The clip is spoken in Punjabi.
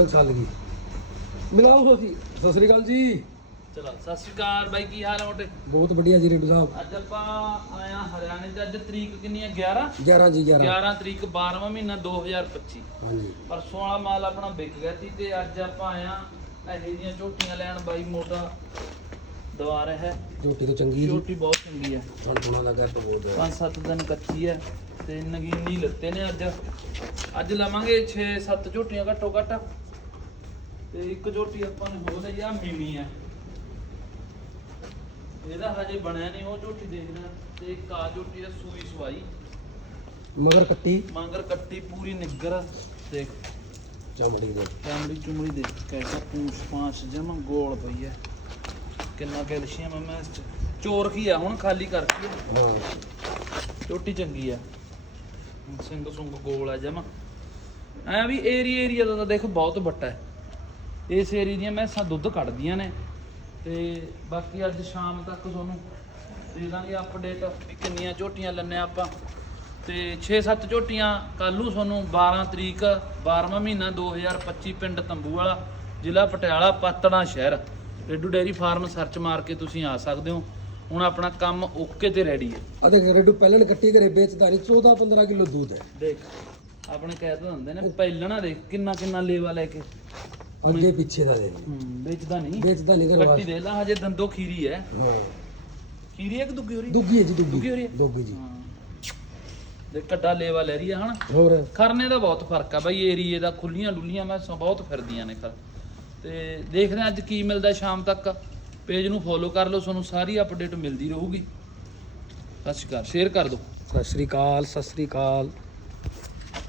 ਉਹ ਚੱਲ ਗਈ। ਮਿਲਾਓ ਸੋਸੀ। ਸਤਿ ਸ੍ਰੀ ਅਕਾਲ ਜੀ। ਚਲੋ ਸਤਿ ਸ਼੍ਰੀ ਅਕਾਲ ਬਾਈ ਕੀ ਹਾਲ ਹੈ ਮੋਟੇ ਬਹੁਤ ਵਧੀਆ ਜੀ ਰੇਡੂ ਸਾਹਿਬ। ਅੱਜ ਆਪਾਂ ਆਇਆ ਹਰਿਆਣੇ ਚ ਅੱਜ ਤਰੀਕ ਕਿੰਨੀ ਹੈ 11 11 ਜੀ 11 11 ਤਰੀਕ 12ਵਾਂ ਮਹੀਨਾ 2025 ਹਾਂਜੀ। ਪਰਸੋਂ ਵਾਲਾ ਮਾਲ ਆਪਣਾ ਵਿਕ ਗਿਆ ਸੀ ਤੇ ਅੱਜ ਆਪਾਂ ਆਇਆ ਇਹੋ ਜਿਹੀਆਂ ਝੋਟੀਆਂ ਲੈਣ। ਬਾਈ ਮੋਟਾ ਦਵਾ ਰਿਹਾ ਹੈ। ਝੋਟੀ ਤੋਂ ਚੰਗੀ ਜੀ। ਝੋਟੀ ਬਹੁਤ ਚੰਗੀ ਹੈ। ਹੁਣ ਥੋੜਾ ਲੱਗਾ। ਤਾਂ ਬਹੁਤ ਹੈ 5-7 ਦਿਨ ਕੱਚੀ ਹੈ। ਤੇ ਨਗੀਨੀ ਲੱਤੇ ਨੇ ਅੱਜ। ਅੱਜ ਲਵਾਂਗੇ 6-7 ਝੋਟੀਆਂ ਘੱਟੋ ਘੱਟ। ਤੇ ਇੱਕ ਝੋਟੀ ਆਪਾਂ ਨੇ ਹੋਰ ਲਈ ਆ ਮੀਮੀ ਹੈ ਇਹਦਾ ਹਜੇ ਬਣਿਆ ਨਹੀਂ ਉਹ ਝੋਟੀ ਦੇਖਣਾ ਤੇ ਇੱਕ ਆ ਝੋਟੀ ਦਾ ਸੂਈ ਸਵਾਈ। ਮਗਰ ਕੱਟੀ। ਮੰਗਰ ਕੱਟੀ ਪੂਰੀ ਨਿੱਗਰ। ਦੇਖ ਚਮੜੀ ਦੇ। ਚਮੜੀ ਚੁਮੜੀ ਦੇਖ ਕੈਸਾ ਪੂਛ ਪਾਂਚ ਜਮਾ ਗੋਲ ਪਈ ਹੈ ਕਿੰਨਾ ਕੈਲਸ਼ੀਅਮ ਹੈ ਮੈਂ ਚੋਰ ਕੀ ਆ ਹੁਣ ਖਾਲੀ ਕਰਤੀ ਹੈ ਹਾਂ। ਝੋਟੀ ਚੰਗੀ ਆ। ਸਿੰਘ ਸੁੰਗ ਗੋਲ ਆ ਜਮਾ। ਐ ਵੀ ਏਰੀਆ ਏਰੀਆ ਦਾ ਤਾਂ ਦੇਖ ਬਹੁਤ ਵੱਟਾ ਹੈ। ਇਸ ਏਰੀਆ ਦੀਆਂ ਮੈਸਾਂ ਦੁੱਧ ਕੱਢਦੀਆਂ ਨੇ। ਤੇ ਬਾਕੀ ਅੱਜ ਸ਼ਾਮ ਤੱਕ ਤੁਹਾਨੂੰ ਦੇ ਦਾਂਗੇ ਅਪਡੇਟ ਵੀ ਕਿੰਨੀਆਂ ਝੋਟੀਆਂ ਲੈਣੇ ਆਪਾਂ। ਤੇ 6-7 ਝੋਟੀਆਂ ਕੱਲ ਨੂੰ ਤੁਹਾਨੂੰ 12 ਤਰੀਕ 12ਵਾਂ ਮਹੀਨਾ 2025 ਪਿੰਡ ਤੰਬੂ ਵਾਲਾ ਜ਼ਿਲ੍ਹਾ ਪਟਿਆਲਾ ਪਾਤਣਾ ਸ਼ਹਿਰ। ਰੇਡੂ ਡੇਰੀ ਫਾਰਮ ਸਰਚ ਮਾਰ ਕੇ ਤੁਸੀਂ ਆ ਸਕਦੇ ਹੋ। ਹੁਣ ਆਪਣਾ ਕੰਮ ਓਕੇ ਤੇ ਰੈਡੀ ਹੈ। ਆ ਦੇਖ ਰੇਡੂ ਪਹਿਲਾਂ ਨੇ ਕੱਟੀ ਘਰੇ ਵੇਚਦਾ ਨਹੀਂ 14 15 ਕਿਲੋ ਦੁੱਧ ਹੈ। ਦੇਖ ਆਪਣੇ ਕਹਿ ਤਾਂ ਹੁੰਦੇ ਨੇ ਪਹਿਲਣਾ ਦੇਖ ਕਿੰਨਾ ਕਿੰਨਾ ਲੇਵਾ ਲੈ ਕੇ। ਅੱਗੇ ਪਿੱਛੇ ਦਾ ਹੂੰ ਵੇਚਦਾ ਨਹੀਂ। ਵੇਚਦਾ ਨਹੀਂ ਕਰਵਾ ਕੱਟੀ ਦੇ ਲਾ ਹਜੇ ਦੰਦੋ ਖੀਰੀ ਹੈ। ਹਾਂ। ਖੀਰੀ ਹੈ ਕਿ ਦੁੱਗੀ ਹੋ ਰਹੀ ਦੁੱਗੀ ਹੈ ਜੀ ਦੁੱਗੀ। ਦੁੱਗੀ ਹੋ ਰਹੀ ਹੈ? ਦੁੱਗੀ ਜੀ। ਦੇ ਕੱਡਾ ਲੇਵਾ ਲੈ ਰਹੀ ਹੈ ਹਨਾ? ਹੋਰ? ਖਰਨੇ ਦਾ ਬਹੁਤ ਫ਼ਰਕ ਆ ਬਾਈ ਏਰੀਏ ਦਾ ਖੁੱਲੀਆਂ ਡੁੱਲੀਆਂ ਮੈਂ ਬਹੁਤ ਫਿਰਦੀਆਂ ਨੇ ਖਰ ਤੇ ਦੇਖਦੇ ਹਾਂ ਅੱਜ ਕੀ ਮਿਲਦਾ ਸ਼ਾਮ ਤੱਕ। ਪੇਜ ਨੂੰ ਫੋਲੋ ਕਰ ਲਓ, ਤੁਹਾਨੂੰ ਸਾਰੀ ਅਪਡੇਟ ਮਿਲਦੀ ਰਹੂਗੀ। ਸਤਿ ਸ਼੍ਰੀ ਅਕਾਲ ਸ਼ੇਅਰ ਕਰ ਦਿਓ। ਸਤਿ ਸ੍ਰੀ ਅਕਾਲ, ਸਤਿ ਸ੍ਰੀ ਅਕਾਲ।